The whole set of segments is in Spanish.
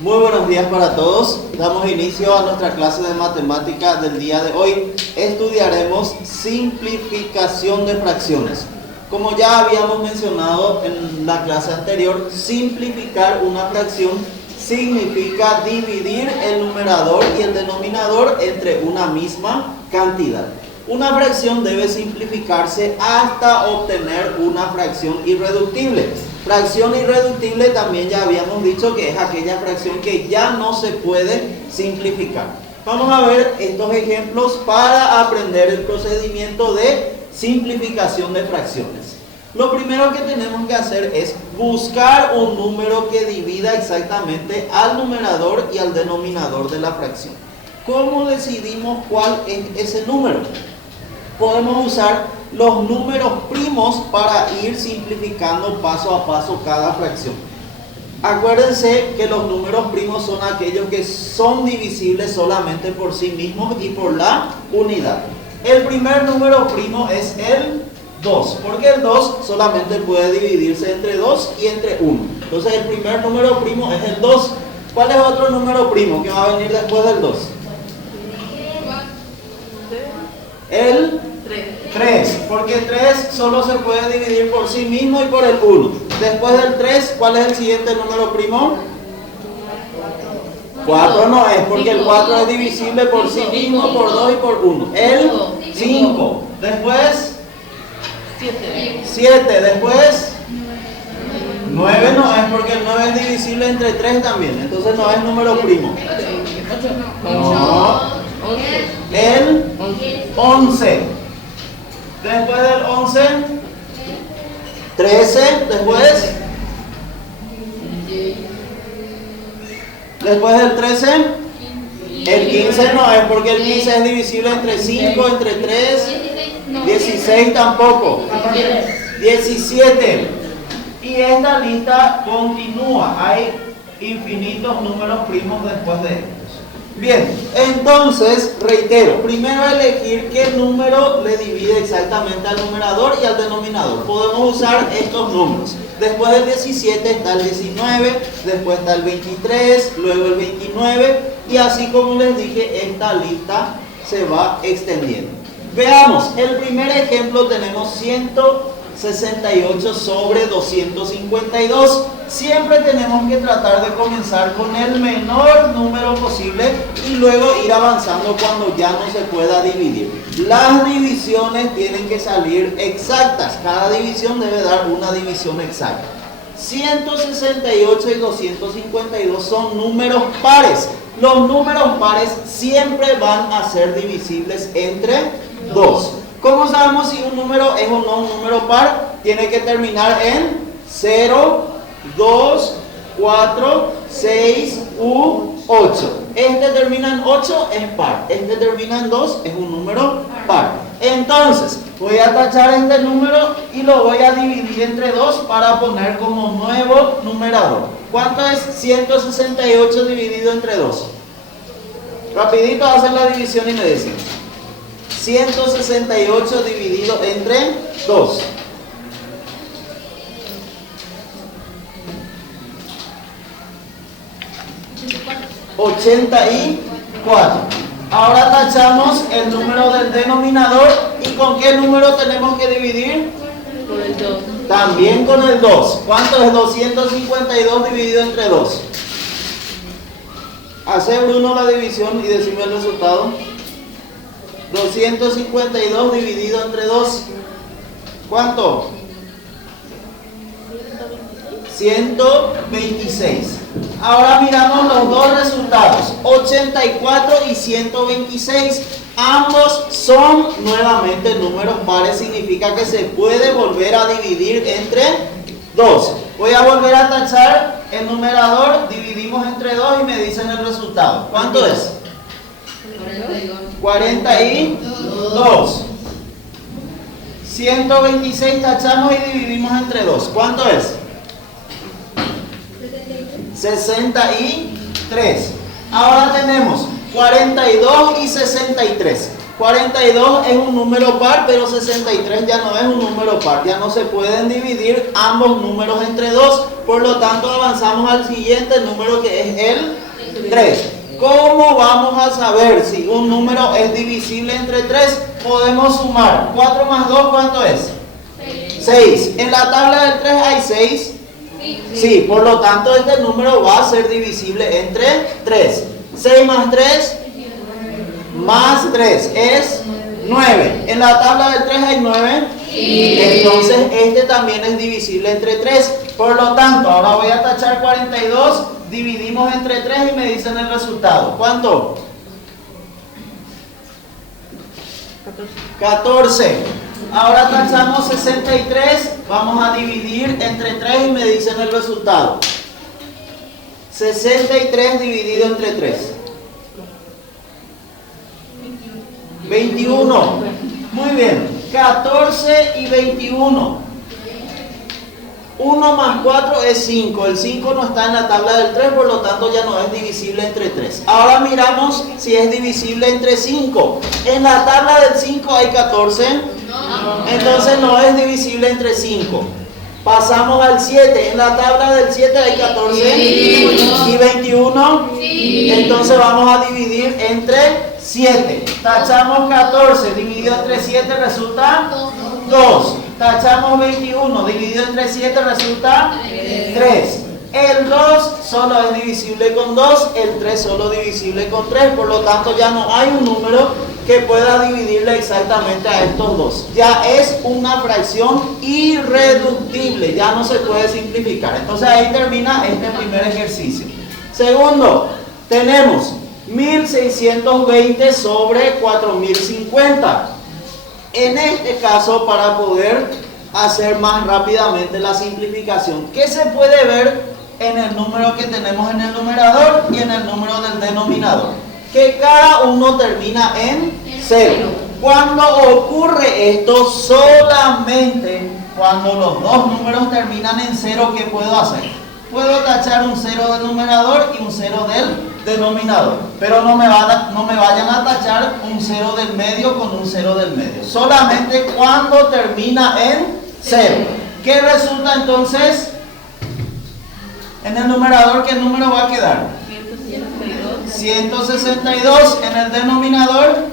Muy buenos días para todos. Damos inicio a nuestra clase de matemática del día de hoy. Estudiaremos simplificación de fracciones. Como ya habíamos mencionado en la clase anterior, simplificar una fracción significa dividir el numerador y el denominador entre una misma cantidad. Una fracción debe simplificarse hasta obtener una fracción irreductible. Fracción irreductible también ya habíamos dicho que es aquella fracción que ya no se puede simplificar. Vamos a ver estos ejemplos para aprender el procedimiento de simplificación de fracciones. Lo primero que tenemos que hacer es buscar un número que divida exactamente al numerador y al denominador de la fracción. ¿Cómo decidimos cuál es ese número? Podemos usar los números primos para ir simplificando paso a paso cada fracción. Acuérdense que los números primos son aquellos que son divisibles solamente por sí mismos y por la unidad. El primer número primo es el 2, porque el 2 solamente puede dividirse entre 2 y entre 1. Entonces el primer número primo es el 2. ¿Cuál es otro número primo que va a venir después del 2? El 3, porque 3 solo se puede dividir por sí mismo y por el 1. Después del 3, ¿cuál es el siguiente número primo? 4 no es, porque el 4 es divisible por sí mismo, por 2 y por 1. El 5. Después 7. Después 9 no es, porque el 9 es divisible entre 3 también. Entonces no es número primo. No. El 11. Después del 11, 13. Después del 13, el 15 no es, porque el 15 es divisible entre 5, entre 3, 16 tampoco, 17. Y esta lista continúa, hay infinitos números primos después de ellos. Bien, entonces, reitero, primero elegir qué número le divide exactamente al numerador y al denominador. Podemos usar estos números. Después del 17 está el 19, después está el 23, luego el 29, y así como les dije, esta lista se va extendiendo. Veamos, el primer ejemplo tenemos 168 sobre 252. Siempre tenemos que tratar de comenzar con el menor número posible y luego ir avanzando cuando ya no se pueda dividir. Las divisiones tienen que salir exactas. Cada división debe dar una división exacta. 168 y 252 son números pares. Los números pares siempre van a ser divisibles entre 2. ¿Cómo sabemos si un número es o no un número par? Tiene que terminar en 0, 2, 4, 6 u 8. Este termina en 8, es par. Este termina en 2, es un número par. Entonces, voy a tachar este número y lo voy a dividir entre 2 para poner como nuevo numerador. ¿Cuánto es 168 dividido entre 2? Rapidito hacen la división y me dicen. 168 dividido entre 2. 84. Ahora tachamos el número del denominador. ¿Y con qué número tenemos que dividir? Con el 2. También con el 2. ¿Cuánto es 252 dividido entre 2? Hace Bruno la división y decime el resultado. 252 dividido entre 2. ¿Cuánto? 126. Ahora miramos los dos resultados, 84 y 126. Ambos son nuevamente números pares, significa que se puede volver a dividir entre 2. Voy a volver a tachar el numerador, dividimos entre 2 y me dicen el resultado. ¿Cuánto es? 42. 126 tachamos y dividimos entre 2. ¿Cuánto es? 63. Ahora tenemos 42 y 63. 42 es un número par, pero 63 ya no es un número par. Ya no se pueden dividir ambos números entre 2. Por lo tanto, avanzamos al siguiente número, que es el 3. ¿Cómo vamos a saber si un número es divisible entre 3? Podemos sumar. 4 más 2, ¿cuánto es? 6. ¿En la tabla del 3 hay 6? Sí, por lo tanto este número va a ser divisible entre 3. 6 más 3 más 3 es 9. ¿En la tabla del 3 hay 9? Sí. Entonces este también es divisible entre 3. Por lo tanto, ahora voy a tachar 42, dividimos entre 3 y me dicen el resultado. ¿Cuánto? 14. Ahora tachamos 63, vamos a dividir entre 3 y me dicen el resultado. 63 dividido entre 3. 21. Muy bien. 14 y 21. 1 más 4 es 5. El 5 no está en la tabla del 3, por lo tanto ya no es divisible entre 3. Ahora miramos si es divisible entre 5. En la tabla del 5 hay 14. Entonces no es divisible entre 5. Pasamos al 7. En la tabla del 7 hay 14 y 21. Entonces vamos a dividir entre 7. Tachamos 14 dividido entre 7 resulta 2. Tachamos 21 dividido entre 7 resulta 3. El 2 solo es divisible con 2, el 3 solo divisible con 3, por lo tanto ya no hay un número que pueda dividirle exactamente a estos dos. Ya es una fracción irreductible, ya no se puede simplificar. Entonces ahí termina este primer ejercicio. Segundo, tenemos 1620 sobre 4050. En este caso, para poder hacer más rápidamente la simplificación, ¿qué se puede ver en el número que tenemos en el numerador y en el número del denominador? Que cada uno termina en 0. Cuando ocurre esto, solamente cuando los dos números terminan en 0, ¿qué puedo hacer? Puedo tachar un 0 del numerador y un 0 del denominador, pero no me vayan a tachar un 0 del medio con un 0 del medio, solamente cuando termina en 0. ¿Qué resulta entonces? En el numerador, ¿qué número va a quedar? 162. En el denominador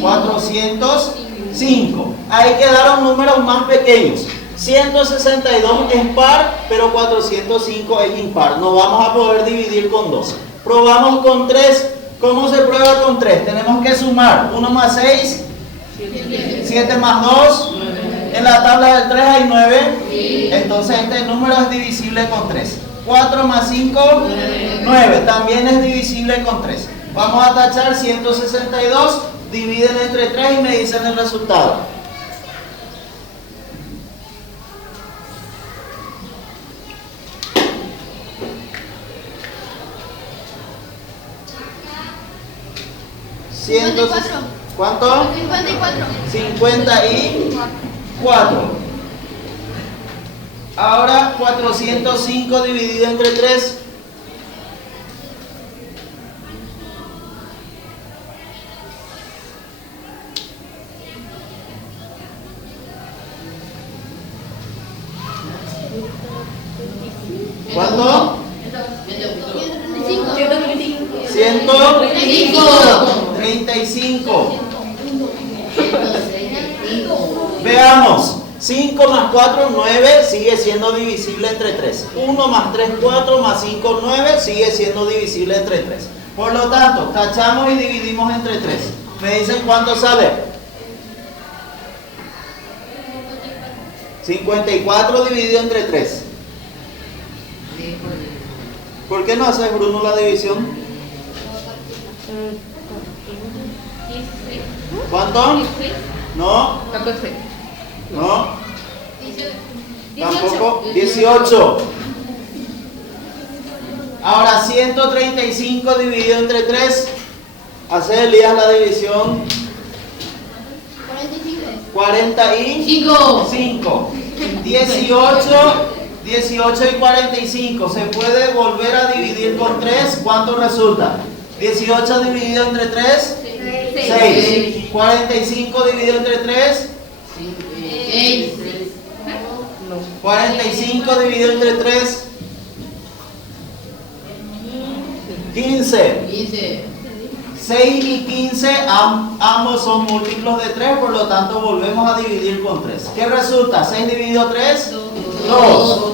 405. Ahí quedaron números más pequeños. 162 es par, pero 405 es impar. No vamos a poder dividir con 2. Probamos con 3. ¿Cómo se prueba con 3? Tenemos que sumar 1 más 6, 7 más 2. En la tabla del 3 hay 9. Entonces este número es divisible con 3. 4 más 5, 9. También es divisible con 3. Vamos a tachar 162. Dividen entre 3 y me dicen el resultado. ¿Cuánto? 54. Ahora 405 dividido entre 3. ¿Cuánto? 135. Veamos. 5 más 4, 9, sigue siendo divisible entre 3. 1 más 3, 4, más 5, 9, sigue siendo divisible entre 3. Por lo tanto, tachamos y dividimos entre 3. ¿Me dicen cuánto sale? 54 dividido entre 3. ¿Por qué no haces, Bruno, la división? ¿Cuánto? No. No. Tampoco. 18. Ahora 135 dividido entre 3. Hace, Elías, la división. 45. 18 y 45. Se puede volver a dividir por 3. ¿Cuánto resulta? 18 dividido entre 3. 6. 45 dividido entre 3. 45 dividido entre 3. 15. 6 y 15, ambos son múltiplos de 3, por lo tanto volvemos a dividir con 3. ¿Qué resulta? 6 dividido 3, 2.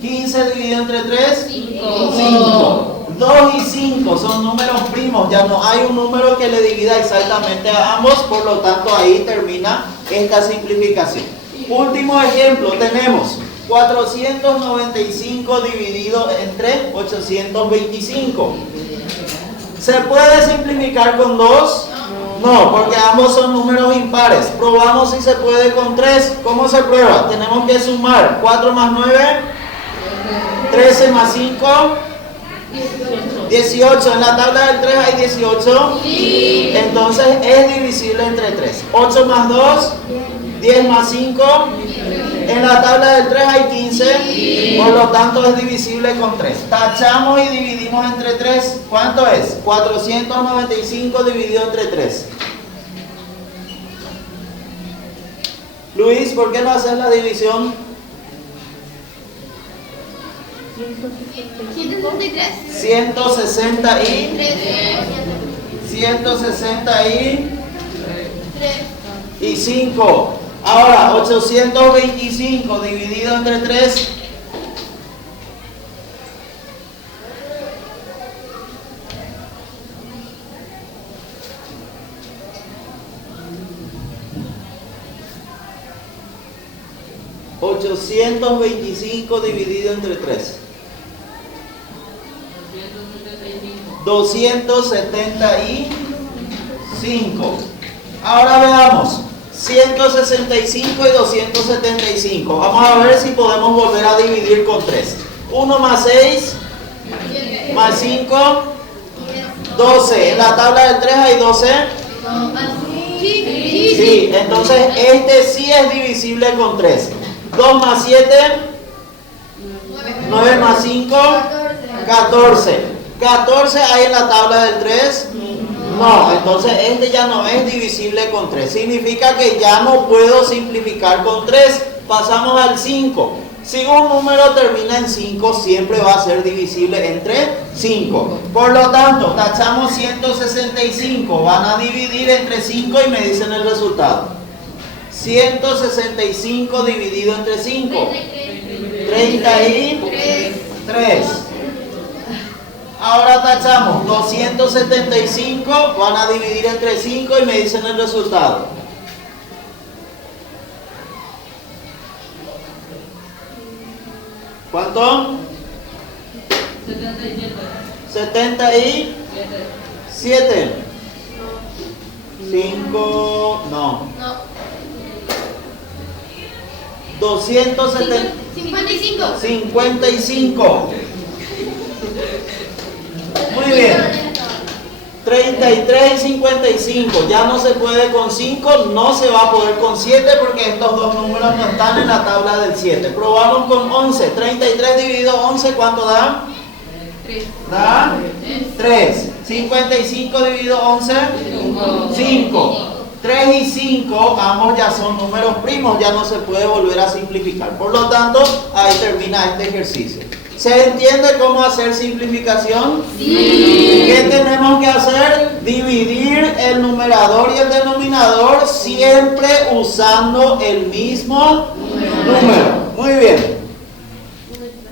15 dividido entre 3, 5. 2 y 5 son números primos, ya no hay un número que le divida exactamente a ambos, por lo tanto ahí termina esta simplificación. Último ejemplo, tenemos 495 dividido entre 825. ¿Se puede simplificar con 2? No, porque ambos son números impares. Probamos si se puede con 3. ¿Cómo se prueba? Tenemos que sumar 4 más 9, 13 más 5, 18. En la tabla del 3 hay 18. Entonces es divisible entre 3. 8 más 2, 10 más 5. En la tabla del 3 hay 15, por lo tanto es divisible con 3. Tachamos y dividimos entre 3. ¿Cuánto es? 495 dividido entre 3. Luis, ¿por qué no haces la división? 160 y 5. Ahora, 825 dividido entre 3. 825 dividido entre 3. 275. Ahora veamos. 165 y 275. Vamos a ver si podemos volver a dividir con 3. 1 más 6 más 5, 12. En la tabla del 3 hay 12. Sí, entonces este sí es divisible con 3. 2 más 7, 9 más 5, 14. 14 hay en la tabla del 3. No, entonces este ya no es divisible con 3. Significa que ya no puedo simplificar con 3. Pasamos al 5. Si un número termina en 5, siempre va a ser divisible entre 5. Por lo tanto, tachamos 165. Van a dividir entre 5 y me dicen el resultado. 165 dividido entre 5. 33. Ahora tachamos 275, van a dividir entre 5 y me dicen el resultado. ¿Cuánto? 77. 5, no. 55. Muy bien. 33 y 55. Ya no se puede con 5, no se va a poder con 7 porque estos dos números no están en la tabla del 7. Probamos con 11. 33 dividido 11, ¿cuánto da? 3. Da 3. 55 dividido 11, 5. 3 y 5, ambos ya son números primos, ya no se puede volver a simplificar. Por lo tanto, ahí termina este ejercicio. ¿Se entiende cómo hacer simplificación? Sí. ¿Qué tenemos que hacer? Dividir el numerador y el denominador siempre usando el mismo número. Muy bien.